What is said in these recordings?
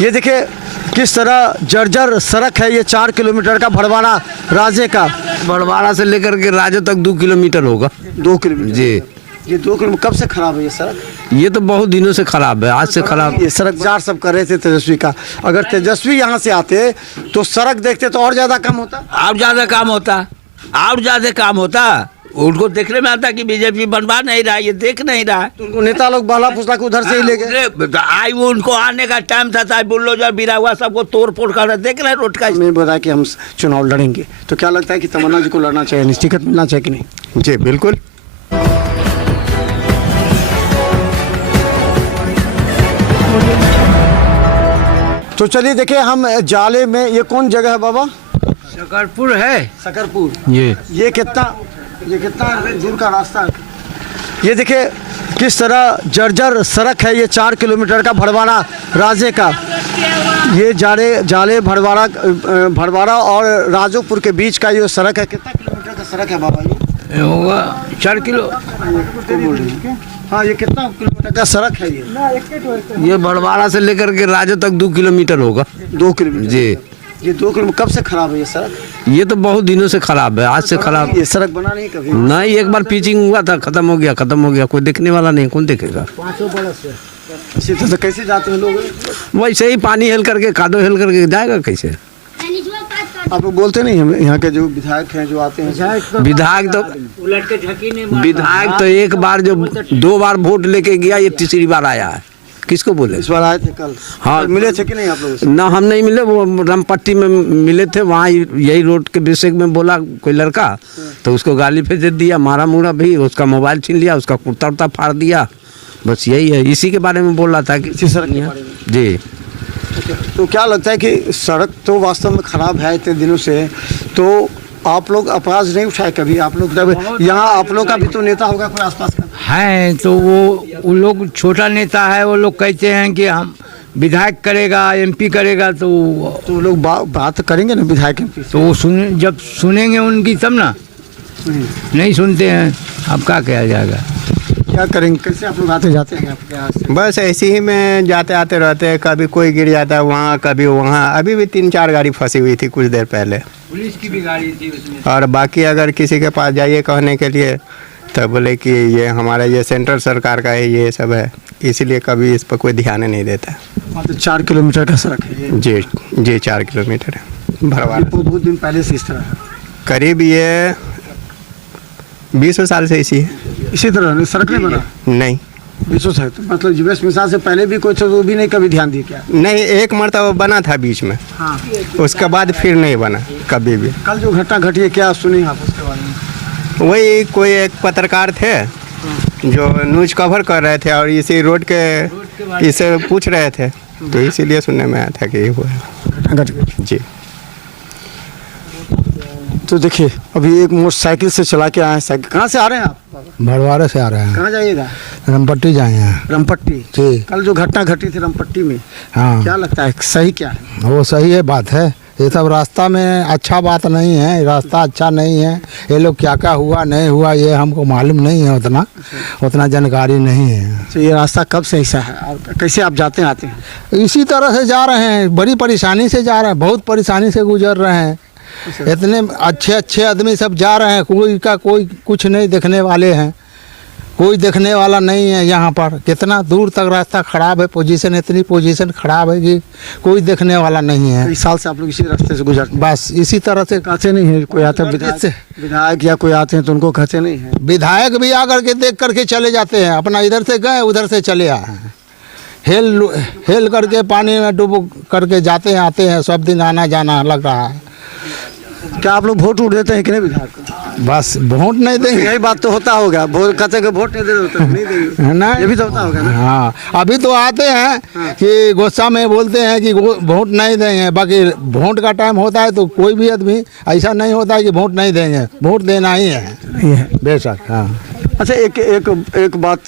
ये देखिए किस तरह जर्जर सड़क है। ये 4 किलोमीटर का भड़वाड़ा राजे का, बड़वाड़ा से लेकर के राजे तक 2 किलोमीटर होगा। 2 किलोमीटर जी। ये 2 किलोमीटर कब से खराब है ये सड़क? ये तो बहुत दिनों से खराब है, आज से खराब। ये सड़क जार सब कर रहे थे तेजस्वी का। अगर तेजस्वी यहाँ से आते तो सड़क देखते तो और ज्यादा काम होता। और ज्यादा काम होता, और ज्यादा काम होता। उनको देखने में आता कि बीजेपी बनवा नहीं रहा, ये देख नहीं रहा। तो उनको नेता लोग बहला फुसला के उधर से ही ले गए। आई वो उनको आने का टाइम था, बुलडोजर गिरा हुआ सबको तोड़ फोड़ कर रहे, देख रहे रोड का। मैंने बताया कि हम चुनाव लड़ेंगे, तो क्या लगता है कि तमन्ना जी को लड़ना चाहिए, टिकट मिलना चाहिए कि नहीं? जी बिल्कुल। तो चलिए देखिए हम जाले में, ये कौन जगह है बाबा? शकरपुर है। शकरपुर। ये कितना दूर का रास्ता है? ये देखिए किस तरह जर्जर सड़क है। ये 4 किलोमीटर का भड़वाड़ा राजे का। ये जाले भड़वाड़ा और राजोपुर के बीच का ये सड़क है। कितना किलोमीटर का सड़क है बाबा ये? होगा 4 किलो। हाँ, ये कितना किलोमीटर का सड़क है ये बड़वाड़ा से लेकर के राजे तक 2 किलोमीटर होगा। 2 किलोमीटर। जी। ये 2 किलोमीटर कब से खराब है ये सड़क? ये तो बहुत दिनों से खराब है, आज से खराब। ये सड़क बना नहीं कभी? नहीं, एक बार पिचिंग हुआ था, खत्म हो गया। कोई देखने वाला नहीं, कौन देखेगा? 500 बरस से इसी तरह से कैसे जाते हैं लोग? वैसे ही पानी हेल करके, कादो हेल करके जाएगा कैसे? आप लोग बोलते नहीं हम यहाँ के जो विधायक हैं जो आते हैं? विधायक तो एक बार जो 2 बार वोट लेके गया, ये तीसरी बार आया है। किसको बोले? इस बार आए थे कल। हाँ। मिले थे कि नहीं आप लोग? ना हम नहीं मिले, वो रामपट्टी में मिले थे, वहाँ यही रोड के विषय में बोला कोई लड़का, तो उसको गाली पे दे दिया, मारा मुरा भी, उसका मोबाइल छीन लिया, उसका कुर्ता उर्ता फाड़ दिया। बस यही है, इसी के बारे में बोल रहा था कि इसी सड़क के बारे में। जी। तो क्या लगता है कि सड़क तो वास्तव में खराब है इतने दिनों से, तो आप लोग आवाज नहीं उठाए कभी? आप लोग जब यहाँ, आप लोग का भी तो नेता होगा कोई आसपास का? है तो वो लोग छोटा नेता है, वो लोग कहते हैं कि हम विधायक करेगा, एमपी करेगा, तो लोग बात करेंगे ना विधायक MP से? तो वो जब सुनेंगे उनकी तब ना। नहीं सुनते हैं, अब क्या किया जाएगा? क्या करेंगे? कैसे आप लोग आते जाते हैं आपके यहाँ से? बस ऐसे ही में जाते आते रहते हैं, कभी कोई गिर जाता है वहाँ, कभी वहाँ। अभी भी 3-4 गाड़ी फंसी हुई थी कुछ देर पहले, पुलिस की भी गाड़ी थी उसमें। और बाकी अगर किसी के पास जाइए कहने के लिए तो बोले कि ये हमारा ये सेंट्रल सरकार का है, ये सब है, इसीलिए कभी इस पर कोई ध्यान नहीं देता। तो 4 किलोमीटर का सड़क है ये? जी 4 किलोमीटर है भड़वाड़ा। बहुत दिन पहले से इस तरह है? करीब ये 20 साल से इसी तरह सड़क नहीं बना? नहीं। 20 साल तो मतलब जीवेश मिसाल से पहले भी कोई, तो भी नहीं कभी ध्यान दिया क्या? नहीं, एक मरतबा बना था बीच में। हाँ। उसके बाद फिर नहीं बना कभी भी। कल जो घटना घटी है, क्या सुनी आप उसके बारे में? वही कोई एक पत्रकार थे जो न्यूज कवर कर रहे थे और इसी रोड के इसे पूछ रहे थे, तो इसीलिए सुनने में आया था कि ये हुआ है। जी। तो देखिए अभी एक मोटरसाइकिल से चला के आए हैं। साइकिल कहाँ से आ रहे हैं आप? भड़वाड़े से आ रहे हैं। कहाँ जाइएगा? रामपट्टी जाए हैं। रामपट्टी जी। कल जो घटना घटी थी रामपट्टी में, हाँ, क्या लगता है सही क्या है? वो सही है, बात है। ये सब रास्ता में अच्छा बात नहीं है, रास्ता अच्छा नहीं है। ये लोग क्या क्या हुआ नहीं हुआ ये हमको मालूम नहीं है, उतना जानकारी नहीं है। तो ये रास्ता कब से ऐसा है और कैसे आप जाते हैं आते हैं? इसी तरह से जा रहे हैं, बड़ी परेशानी से जा रहे हैं, बहुत परेशानी से गुजर रहे हैं। इतने अच्छे आदमी सब जा रहे हैं, कोई कुछ नहीं देखने वाले हैं, कोई देखने वाला नहीं है यहाँ पर। कितना दूर तक रास्ता खराब है, पोजीशन इतनी पोजीशन खराब है कि कोई देखने वाला नहीं है। इस साल से आप लोग इसी रास्ते से गुजरते? बस इसी तरह से। कहते नहीं है कोई आता है विधायक या कोई आते हैं तो उनको कहते नहीं है? विधायक भी आकर के देख करके चले जाते हैं, अपना इधर से गए उधर से चले आए हैं, हेल करके पानी में डूब करके जाते हैं आते हैं, सब दिन आना जाना लग रहा है। क्या आप लोग वोट देते हैं कि नहीं विधायक को? बस वोट नहीं देंगे, यही बात तो होता होगा। कहते हैं वोट नहीं देते, नहीं देंगे ना, ये भी तो होता होगा ना? हाँ, अभी तो आते हैं कि गुस्सा में बोलते हैं कि वोट नहीं देंगे, बाकी वोट का टाइम होता है तो कोई भी आदमी ऐसा नहीं होता है कि वोट नहीं देंगे, वोट देना ही है बेशक। हाँ। अच्छा, एक बात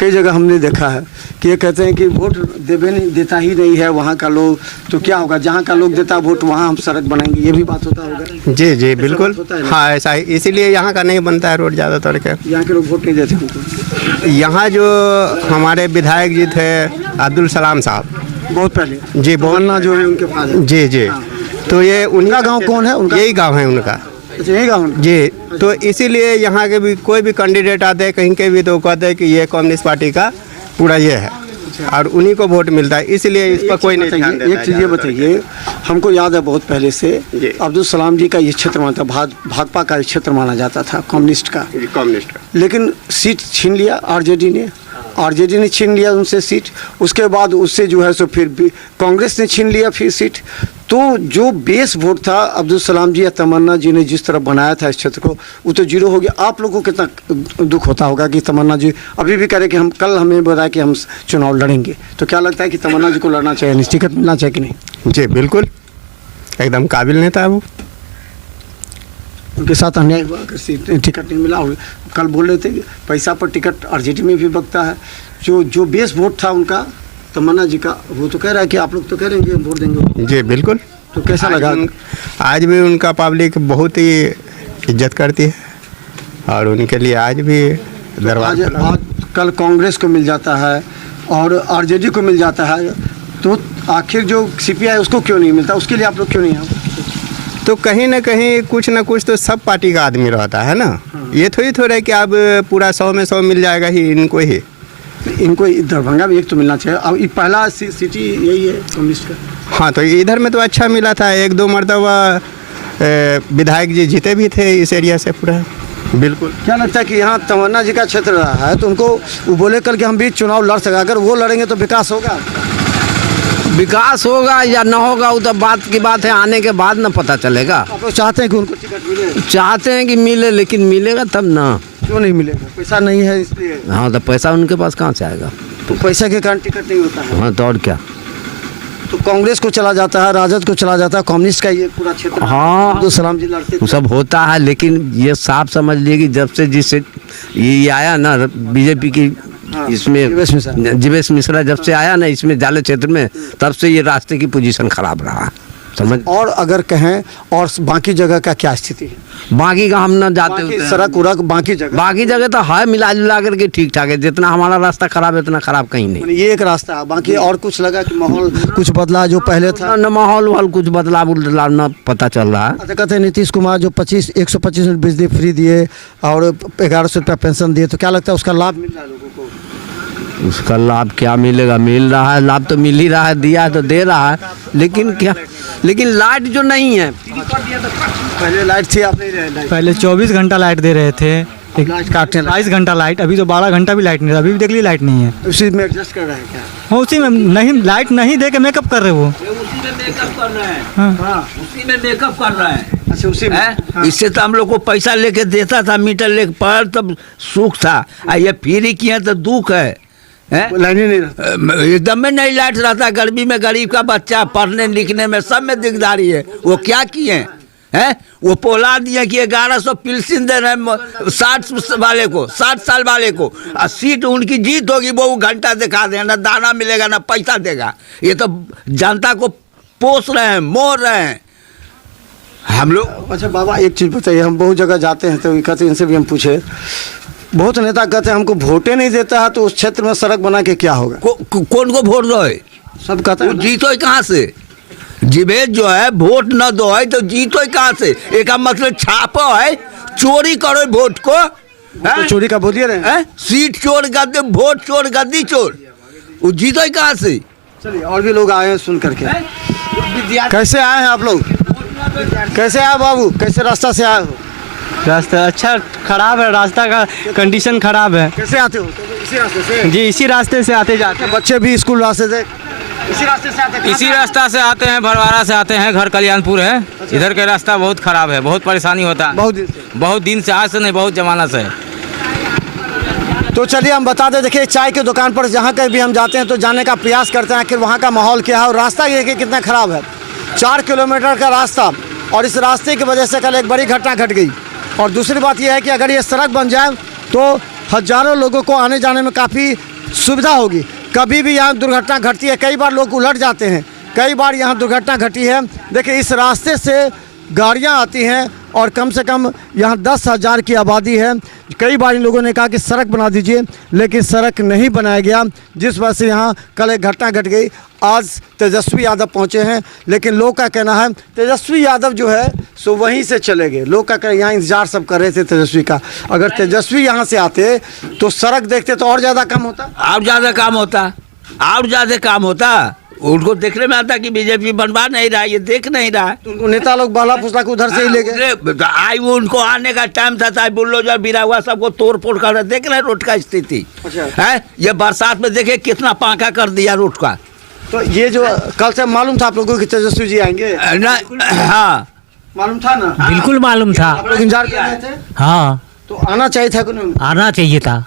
कई जगह हमने देखा है कि ये कहते हैं कि वोट देता ही नहीं है वहाँ का लोग, तो क्या होगा? जहाँ का लोग देता वोट वहाँ हम सड़क बनाएंगे, ये भी बात होता होगा? जी बिल्कुल। हाँ, ऐसा ही, इसीलिए यहाँ का नहीं बनता है रोड ज़्यादातर के। यहाँ के लोग वोट नहीं देते हमको। यहाँ जो हमारे विधायक जी थे अब्दुल सलाम साहब, बहुत पहले जी बहुत तमन्ना जो है उनके फादर। जी जी। तो ये उनका गाँव कौन है उनका? यही गांव है उनका। अच्छा यही गाँव जी। तो इसीलिए यहाँ के भी कोई भी कैंडिडेट आते हैं कहीं के भी तो कहते हैं कि ये कम्युनिस्ट पार्टी का पूरा ये है और उन्हीं को वोट मिलता है, इसलिए इस पर कोई नहीं ध्यान देता है। एक चीज़ ये बताइए, हमको याद है बहुत पहले से जी। अब्दुल सलाम जी का ये क्षेत्र माना था, भाजपा का क्षेत्र माना जाता था, कम्युनिस्ट का। कम्युनिस्ट का। लेकिन सीट छीन लिया आरजेडी ने छीन लिया उनसे सीट। उसके बाद उससे जो है सो फिर भी कांग्रेस ने छीन लिया फिर सीट। तो जो बेस वोट था अब्दुल सलाम जी या तमन्ना जी ने जिस तरह बनाया था इस क्षेत्र को, वो तो जीरो हो गया। आप लोगों को कितना दुख होता होगा कि तमन्ना जी अभी भी कह रहे कि हम कल हमें बताया कि हम चुनाव लड़ेंगे, तो क्या लगता है कि तमन्ना जी को लड़ना चाहिए, टिकट मिलना चाहिए कि नहीं? जी बिल्कुल, एकदम काबिल नेता है वो। उनके साथ अन्याय हुआ, अगर टिकट नहीं मिला। और कल बोल रहे थे कि पैसा पर टिकट आरजेडी में भी बकता है। जो बेस वोट था उनका तमन्ना जी का, वो तो कह रहा है कि आप लोग तो कह रहे हैं कि हम वोट देंगे। जी बिल्कुल। तो कैसा लगा? आज भी उनका पब्लिक बहुत ही इज्जत करती है और उनके लिए आज भी दरवाजा आज कल कांग्रेस को मिल जाता है और आरजेडी को मिल जाता है, तो आखिर जो सीपीआई उसको क्यों नहीं मिलता? उसके लिए आप लोग क्यों नहीं आए? तो कहीं ना कहीं कुछ ना कुछ तो सब पार्टी का आदमी रहता है ना। ये थोड़ा है कि अब पूरा 100 में 100 मिल जाएगा ही इनको ही। इनको दरभंगा में एक तो मिलना चाहिए। अब ये पहला सिटी यही है कम्युनिस्ट का। हाँ, तो इधर में तो अच्छा मिला था, 1-2 मरतबा विधायक जी जीते भी थे इस एरिया से पूरा। बिल्कुल। क्या लगता है कि यहाँ तमन्ना जी का क्षेत्र रहा है, तो उनको वो बोले कल कि हम भी चुनाव लड़ सकें, अगर वो लड़ेंगे तो विकास होगा? विकास होगा या ना होगा वो तो बात की बात है, आने के बाद ना पता चलेगा। आप लोग चाहते हैं कि उनको टिकट मिले? चाहते हैं कि मिले, लेकिन मिलेगा तब ना। क्यों नहीं मिलेगा? पैसा नहीं है इसलिए। हाँ, तो पैसा उनके पास कहाँ से आएगा? तो पैसा के कारण टिकट नहीं होता है। हाँ, तो और क्या। तो कांग्रेस को चला जाता है, राजद को चला जाता है, कम्युनिस्ट का ये पूरा क्षेत्र। हाँ, अब्दुल सलाम जी लड़ते वो सब होता है, लेकिन ये साफ समझ लिए कि जब से जिससे ये आया ना बीजेपी की, इसमें जीवेश मिश्रा जब से आया ना इसमें जाले क्षेत्र में, तब से ये रास्ते की पोजीशन खराब रहा, समझ। और अगर कहें और बाकी जगह का क्या स्थिति है? बाकी का हम ना जाते बाकी होते हैं। सड़क उड़क बाकी जगह तो है मिला जुला करके ठीक ठाक है। जितना हमारा रास्ता खराब है उतना खराब कहीं नहीं। ये एक रास्ता है, बाकी और कुछ लगा कि माहौल कुछ बदला जो पहले था? न माहौल वाल कुछ बदलाव ना पता चल रहा है। अच्छा, कहते हैं नीतीश कुमार जो 125 यूनिट बिजली फ्री दिए और 1100 रुपया पेंशन दिए, तो क्या लगता है उसका लाभ मिल रहा है लोगों को? उसका लाभ क्या मिलेगा? मिल रहा है, लाभ तो मिल ही रहा है, दिया है तो दे रहा है, लेकिन क्या, लेकिन लाइट जो नहीं है। पहले लाइट थी, आप नहीं रहे? पहले 24 घंटा लाइट दे रहे थे, एक लाइट काटने लगे। 22 घंटा लाइट, अभी तो 12 घंटा भी लाइट नहीं, अभी भी देख ली लाइट नहीं है। उसी में एडजस्ट कर रहे हैं क्या? हाँ, उसी में नहीं, लाइट नहीं दे के मेकअप कर रहे वो। उसी में मेकअप कर रहे हैं। हाँ, उसी में मेकअप कर रहे हैं। अच्छा, उसी में। हैं? इससे तो हम लोग को पैसा लेके देता था, मीटर लेके पर तब सुख था, ये फ्री किए तो दुख है। लाइन ही नहीं रहता। एकदम में नहीं लाइट रहता। गर्मी में गरीब का बच्चा पढ़ने लिखने में सब में दिकदारी है। वो क्या किए हैं? वो पोला दिए कि 1100 पेंशन दे रहे हैं 60 वाले को, 60 साल वाले को, और सीट उनकी जीत होगी, वो घंटा दिखा दें, ना दाना मिलेगा ना पैसा देगा। ये तो जनता को पोस रहे हैं, मोर रहे हैं हम लोग। अच्छा बाबा, एक चीज़ बताइए, हम बहुत जगह जाते हैं तो कहते हैं, इनसे भी हम पूछे, बहुत नेता कहते हैं हमको वोटे नहीं देता है तो उस क्षेत्र में सड़क बना के क्या होगा? कौन को वोट दो है? सब कहते हैं जीतो कहाँ से? जिबे जो है वोट न दो है तो जीतो कहाँ से? एक मतलब छापो है, चोरी करो वोट को। तो चोरी का बोलिए रहे हैं। सीट चोर गद्दी, वोट चोर गद्दी चोर, वो जीतो कहाँ से? चलिए, और भी लोग आए हैं सुन करके। कैसे आए हैं आप लोग? कैसे आए बाबू? कैसे रास्ता से आए हो? रास्ता अच्छा खराब है, रास्ता का कंडीशन खराब है। कैसे आते हो? इसी रास्ते से? जी, इसी रास्ते से आते जाते हैं। बच्चे भी स्कूल रास्ते से इसी रास्ते से आते हैं? इसी रास्ता से आते हैं, भरवारा से आते हैं, घर कल्याणपुर है। इधर का रास्ता बहुत खराब है, बहुत परेशानी होता है। बहुत दिन से, आज से नहीं, बहुत जमाना से। तो चलिए हम बता दें, देखिए चाय की दुकान पर जहाँ कहीं भी हम जाते हैं तो जाने का प्रयास करते हैं आखिर वहाँ का माहौल क्या है। और रास्ता ये कि कितना ख़राब है, 4 किलोमीटर का रास्ता, और इस रास्ते की वजह से कल एक बड़ी घटना घट गई। और दूसरी बात यह है कि अगर ये सड़क बन जाए तो हज़ारों लोगों को आने जाने में काफ़ी सुविधा होगी। कभी भी यहाँ दुर्घटना घटती है, कई बार लोग उलट जाते हैं, कई बार यहाँ दुर्घटना घटी है। देखिए इस रास्ते से गाड़ियाँ आती हैं और कम से कम यहाँ 10,000 की आबादी है। कई बार इन लोगों ने कहा कि सड़क बना दीजिए, लेकिन सड़क नहीं बनाया गया, जिस वजह से यहाँ कल एक घटना घट गई। आज तेजस्वी यादव पहुँचे हैं, लेकिन लोग का कहना है तेजस्वी यादव जो है सो वहीं से चले गए। लोग का कहना, यहाँ इंतजार सब कर रहे थे तेजस्वी का। अगर तेजस्वी यहाँ से आते तो सड़क देखते तो और ज़्यादा काम होता, और ज़्यादा काम होता, और ज़्यादा काम होता। उनको देखने में आता कि बीजेपी बनवा नहीं रहा, ये देख नहीं रहा है। तो उनको नेता लोग बाला फुसला को उधर से ही ले गए। आई वो उनको आने का टाइम था, बुलडोजर गिरा हुआ सबको तोड़ फोड़ कर रहे। देख रहे रोड का स्थिति है, ये बरसात में देखे कितना पाका कर दिया रोड का। तो ये जो कल से मालूम था आप लोगों को कि तेजस्वी जी आएंगे? हाँ मालूम था ना? बिल्कुल मालूम था। आप लोग इंतजार कर रहे थे? हाँ, तो आना चाहिए था कि नहीं? आना चाहिए था।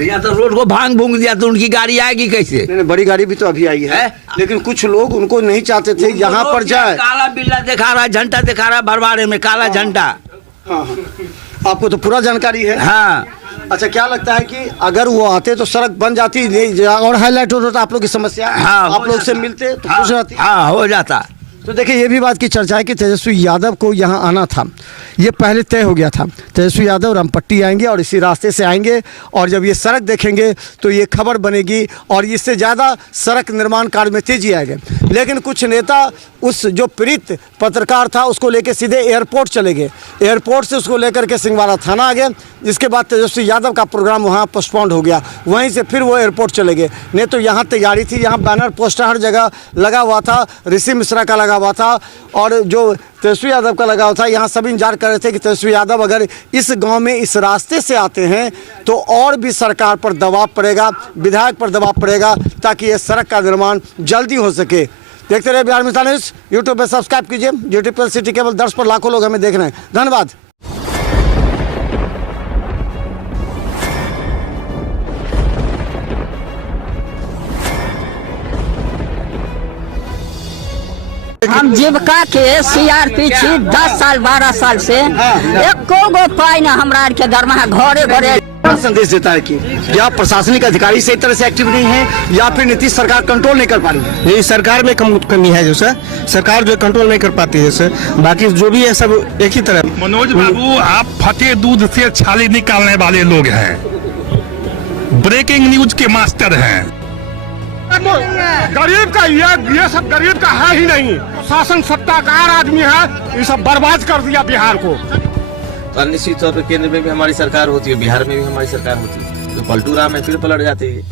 या तो रोड को भांग भूंग दिया तो उनकी गाड़ी आएगी कैसे? नहीं, बड़ी गाड़ी भी तो अभी आई है, लेकिन कुछ लोग उनको नहीं चाहते थे यहाँ पर जाए। काला बिल्ला दिखा रहा है, झंडा दिखा रहा है भरवाड़े में, काला झंडा। हाँ, आपको तो पूरा जानकारी है। हाँ, अच्छा, क्या लगता है कि अगर वो आते तो सड़क बन जाती नहीं और हाईलाइट होता आप लोग की समस्या? हाँ, आप लोग से मिलते तो खुश रहती। हाँ, हो जाता। तो देखिए, ये भी बात की चर्चा है कि तेजस्वी यादव को यहाँ आना था, ये पहले तय हो गया था। तेजस्वी यादव रामपट्टी आएंगे और इसी रास्ते से आएंगे, और जब ये सड़क देखेंगे तो ये खबर बनेगी और इससे ज़्यादा सड़क निर्माण कार्य में तेजी आएगी। लेकिन कुछ नेता उस जो पीड़ित पत्रकार था उसको लेकर सीधे एयरपोर्ट चले गए, एयरपोर्ट से उसको लेकर के सिंहवाड़ा थाना आ गए। जिसके बाद तेजस्वी यादव का प्रोग्राम वहाँ पोस्टपोन्ड हो गया, वहीं से फिर वो एयरपोर्ट चले गए। नहीं तो यहाँ तैयारी थी, यहाँ बैनर पोस्टर हर जगह लगा हुआ था, ऋषि मिश्रा का लगा हुआ था और जो तेजस्वी यादव का लगा हुआ था। यहाँ सभी इंतजार कर रहे थे कि तेजस्वी यादव अगर इस गांव में इस रास्ते से आते हैं तो और भी सरकार पर दबाव पड़ेगा, विधायक पर दबाव पड़ेगा, ताकि ये सड़क का निर्माण जल्दी हो सके। देखते रहे बिहार मिसाल न्यूज़। यूट्यूब पर सब्सक्राइब कीजिए, यूट्यूब पर सिटी केबल 10 पर लाखों लोग हमें देख रहे हैं। धन्यवाद। हम जीविका के सीआरपी छी 10 साल 12 साल से, एको गो पाई न हमरा के दरमाहा घरे घरे। संदेश देता है कि या प्रशासनिक अधिकारी सही तरह से एक्टिव नहीं है या फिर नीतीश सरकार कंट्रोल नहीं कर पा रही है। ये सरकार में कमी है जो सर, सरकार जो कंट्रोल नहीं कर पाती है सर, बाकी जो भी है सब एक ही तरह। मनोज बाबू, आप फटे दूध से छाली निकालने वाले लोग हैं, ब्रेकिंग न्यूज के मास्टर हैं। गरीब का ये सब गरीब का है ही नहीं, शासन सत्ताकार आदमी है, ये सब बर्बाद कर दिया बिहार को। तो निश्चित तौर पर केंद्र में भी हमारी सरकार होती है, बिहार में भी हमारी सरकार होती है, तो पलटू राम है फिर पलट जाते हैं।